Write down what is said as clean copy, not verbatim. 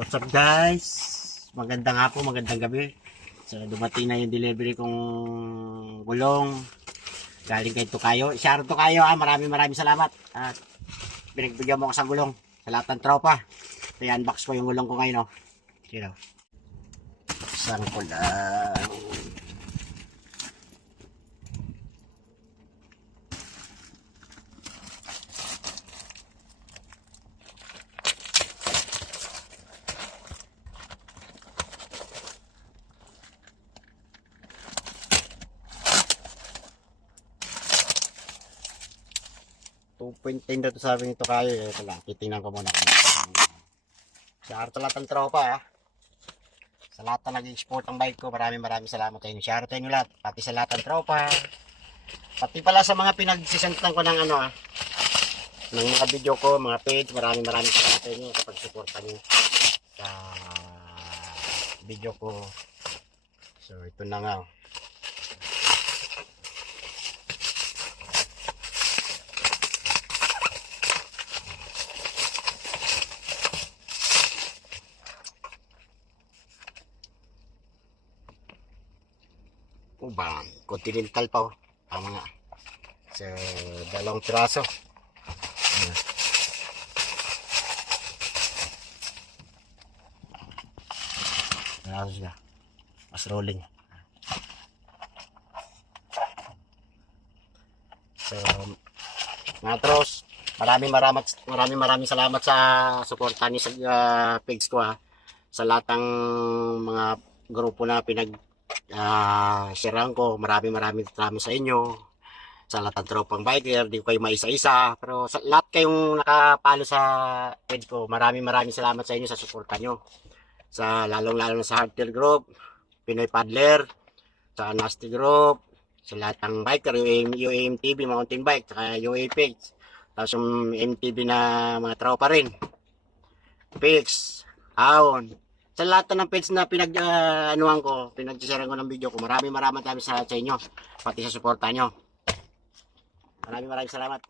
What's up guys? Magandang hapon, magandang gabi. So dumating na yung delivery kong gulong. Galing kay Tukayo. Shout out Tukayo ha, maraming salamat. At pinagbigyan mo ko sa gulong. Sa lahat ng tropa. Kaya unbox ko yung gulong ko ngayon. Sino? Saan ko lang. .10 na to sabi nito kayo. Ito lang, titingnan ko muna. Shout out lahat ng tropa ha. Sa lahat na nag-export ang bike ko, maraming salamat sa inyo. Shout out nyo lahat, pati sa lahat ng tropa. Pati pala sa mga pinagsisentan ko ng ano ha, ng mga video ko, mga page, maraming salamat sa inyo kapag supportan nyo sa video ko. So ito na nga. Bang, continental pa oh. Tama nga. So, dalawang piraso. Piraso siya. Mas rolling. So, mga tros, maraming salamat sa suporta niyo sa page ko ha. Sa lahat ng mga grupo na sharean ko, maraming salamat sa inyo, sa lahat ng tropang biker. Di ko kayo maisa-isa, pero sa lahat kayong nakapalo sa page ko, maraming salamat sa inyo sa suporta nyo, sa lalong sa Hardtail Group, Pinoy Paddler, sa Nasty Group, sa lahat ng biker, yung MTB mountain bike, saka UA page, tapos yung MTB na mga tropa rin, Pix, Aon, sa lahat ng page na pinag-anuhan ko, pinag-share ko ng video ko, maraming sa inyo, pati sa suporta nyo. Maraming salamat.